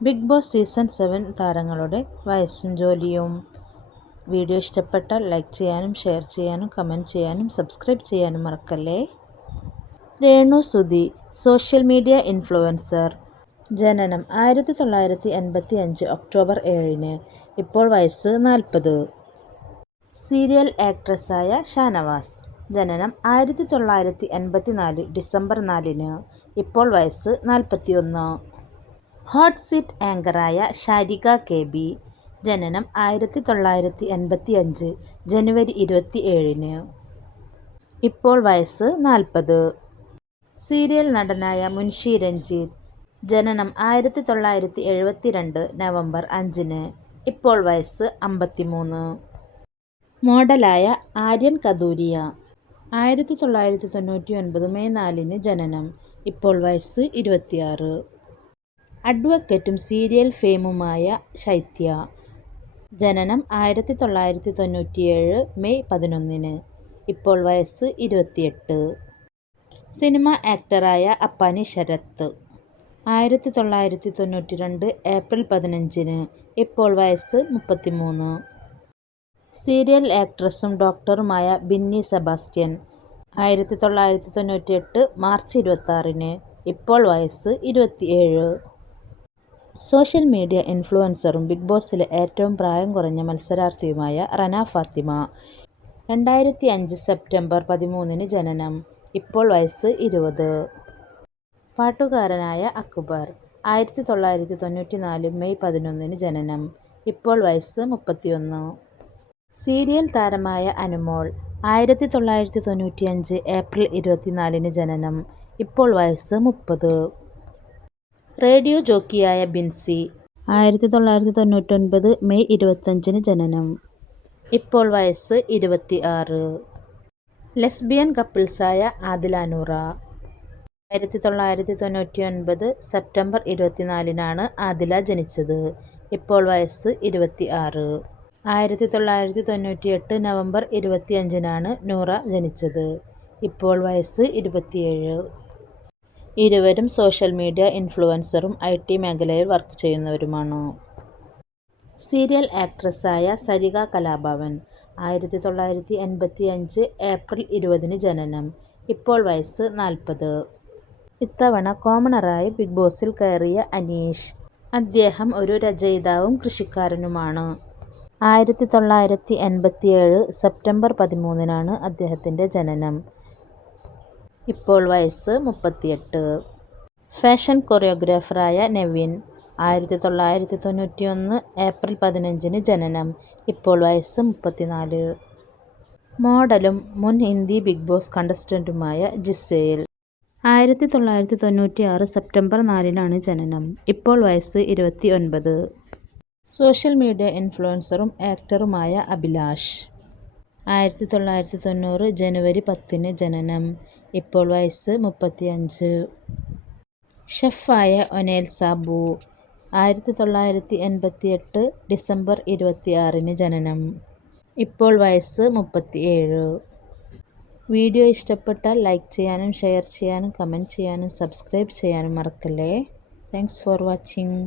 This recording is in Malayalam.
ബിഗ് ബോസ് സീസൺ 7 താരങ്ങളുടെ വയസ്സും ജോലിയും. വീഡിയോ ഇഷ്ടപ്പെട്ടാൽ ലൈക്ക് ചെയ്യാനും ഷെയർ ചെയ്യാനും കമൻറ്റ് ചെയ്യാനും സബ്സ്ക്രൈബ് ചെയ്യാനും മറക്കല്ലേ. Renu Sudhi social media influencer. ജനനം 1985 ഒക്ടോബർ 7. ഇപ്പോൾ വയസ്സ് 40. സീരിയൽ ആക്ട്രസ്സായ ഷാനവാസ്. ജനനം 1984 ഡിസംബർ 4. ഇപ്പോൾ വയസ്സ് 41. ഹോട്ട് സീറ്റ് ആങ്കറായ ഷാരിക KB. ജനനം 1985 ജനുവരി 27. ഇപ്പോൾ വയസ്സ് 40. സീരിയൽ നടനായ മുൻഷി രഞ്ജിത്ത്. ജനനം 1972 നവംബർ 5. ഇപ്പോൾ വയസ്സ് 53. മോഡലായ ആര്യൻ കദൂരിയ. 1999 മെയ് 4 ജനനം. ഇപ്പോൾ വയസ്സ് 26. അഡ്വക്കറ്റും സീരിയൽ ഫെയിമുമായ ശൈത്യ. ജനനം 1997 മെയ് 11. ഇപ്പോൾ വയസ്സ് 28. സിനിമ ആക്ടറായ അപ്പാനി ശരത്ത്. 1992 ഏപ്രിൽ 15. ഇപ്പോൾ വയസ്സ് 33. സീരിയൽ ആക്ട്രസും ഡോക്ടറുമായ ബിന്നി സെബാസ്റ്റ്യൻ. 1998 മാർച്ച് 26. ഇപ്പോൾ വയസ്സ് 27. സോഷ്യൽ മീഡിയ ഇൻഫ്ലുവൻസറും ബിഗ് ബോസിലെ ഏറ്റവും പ്രായം കുറഞ്ഞ മത്സരാർത്ഥിയുമായ റന ഫാത്തിമ. 2005 സെപ്റ്റംബർ 13 ജനനം. ഇപ്പോൾ വയസ്സ് 20. പാട്ടുകാരനായ അക്ബർ. 1994 മെയ് 11 ജനനം. ഇപ്പോൾ വയസ്സ് 31. സീരിയൽ താരമായ അനുമോൾ. 1995 ഏപ്രിൽ 24 ജനനം. ഇപ്പോൾ വയസ്സ് 30. റേഡിയോ ജോക്കിയായ ബിൻസി. 1999 മെയ് 25 ജനനം. ഇപ്പോൾ വയസ്സ് 26. ലെസ്ബിയൻ കപ്പിൾസായ ആദില നൂറ. 1999 സെപ്റ്റംബർ 24 ആദില ജനിച്ചത്. ഇപ്പോൾ വയസ്സ് 26. 1998 നവംബർ 25 നൂറ ജനിച്ചത്. ഇപ്പോൾ വയസ്സ് 27. ഇരുവരും സോഷ്യൽ മീഡിയ ഇൻഫ്ലുവൻസറും IT മേഖലയിൽ വർക്ക് ചെയ്യുന്നവരുമാണ്. സീരിയൽ ആക്ട്രസ്സായ സരിക കലാഭവൻ. 1985 ഏപ്രിൽ 20 ജനനം. ഇപ്പോൾ വയസ്സ് 40. ഇത്തവണ കോമണറായി ബിഗ് ബോസിൽ കയറിയ അനീഷ്. അദ്ദേഹം ഒരു രചയിതാവും കൃഷിക്കാരനുമാണ്. 1987 സെപ്റ്റംബർ 13 അദ്ദേഹത്തിൻ്റെ ജനനം. ഇപ്പോൾ വയസ്സ് 38. ഫാഷൻ കൊറിയോഗ്രാഫറായ നെവിൻ. 1991 ഏപ്രിൽ 15 ജനനം. ഇപ്പോൾ വയസ്സ് 34. മോഡലും മുൻ ഹിന്ദി ബിഗ് ബോസ് കണ്ടസ്റ്റൻറ്റുമായ ജിസേൽ. 1996 സെപ്റ്റംബർ 4 ജനനം. ഇപ്പോൾ വയസ്സ് 29. സോഷ്യൽ മീഡിയ ഇൻഫ്ലുവൻസറും ആക്ടറുമായ അഭിലാഷ്. 1990 ജനുവരി 10 ജനനം. ഇപ്പോൾ വയസ്സ് 35. ഷെഫായ ഒനേൽ സാബു. 1988 ഡിസംബർ 26 ജനനം. ഇപ്പോൾ വയസ്സ് 37. വീഡിയോ ഇഷ്ടപ്പെട്ടാൽ ലൈക്ക് ചെയ്യാനും ഷെയർ ചെയ്യാനും കമൻറ്റ് ചെയ്യാനും സബ്സ്ക്രൈബ് ചെയ്യാനും മറക്കല്ലേ. Thanks for watching.